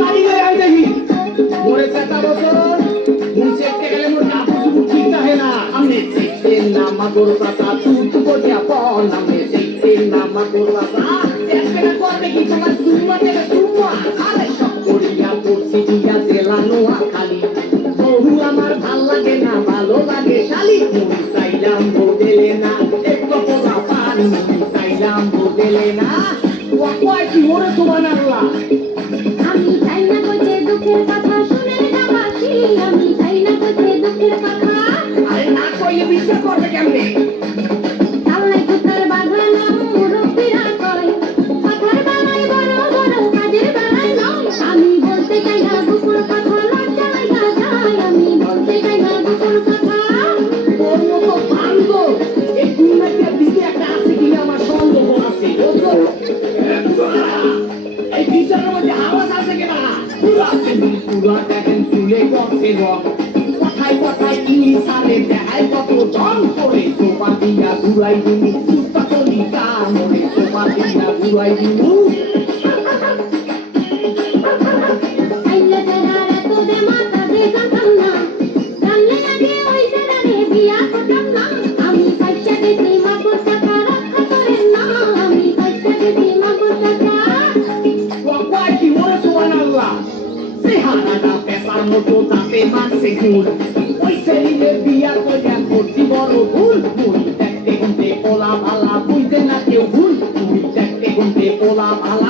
মারি গয়ে আই দেখি মোরে চেতা বছর মুই চেকতে গেলে মোর কাপড় ঠিক থাকে না আমি চেকতে না মাগর পাতা তুই তো বলিয়া পন আমি চেকতে না মাগর পাতা চেকতে না করবে কি তোমার সুমা দেবে সুমা আরে সব করিয়া পড়ছি দিয়া দেলানো খালি বহু আমার ভাল লাগে না ভালো লাগে শালি মুই চাইলাম বদলে না একটু পোলা পান মুই চাইলাম বদলে না ওয়াই কি ওরে সুবহানাল্লাহ আমি চাই না কইতে দুঃখের কথা শুনে যাবাসি আমি চাই না কইতে দুঃখের কথা আরে না কইলে বিশ্বাস করবে কেমনে আল্লাহ কুতার বাধা নাম মুরব্বিরা কয় কথার বেলায় বড় বড় কাজের বেলায় নয় আমি বলতে চাই না দুঃখের কথা লজ্জা লাগা যায় আমি বলতে চাই না দুঃখের কথা ওর মতো ভাঙ্গ এই দুনিয়াতে দিকে একটা আছে কিনা আমার সন্দেহ আছে বুঝছো এই বিচারের মধ্যে আওয়াজ আছে কিনা পুরা দেখেন চুলে করছে রং কথায় কথায় ইংলিশ সালে দেখায় কত জন করে সোপা দিয়া ঘুরাই দিনি সুপা করি কামড়ে সোপা দিয়া ঘুরাই দিনি আইলে যারা তো দে মাথা দে জানতাম না জানলে আগে ওই জানারে বিয়া করতাম না আমি পয়সা দিতে মাগর টাকা রক্ষা করেন না আমি পয়সা দিতে মাগর টাকা ওয়াই কি ওরে সুবহানাল্লাহ চেহারাটা পেশার মতো তাতে মারছে গুল ওই ছেলে বিয়া করিয়া করছি বড় ভুল তুই দেখতে গুনতে পোলা ভালা বুঝতে না কেউ ভুল তুই দেখতে গুনতে পোলা ভালা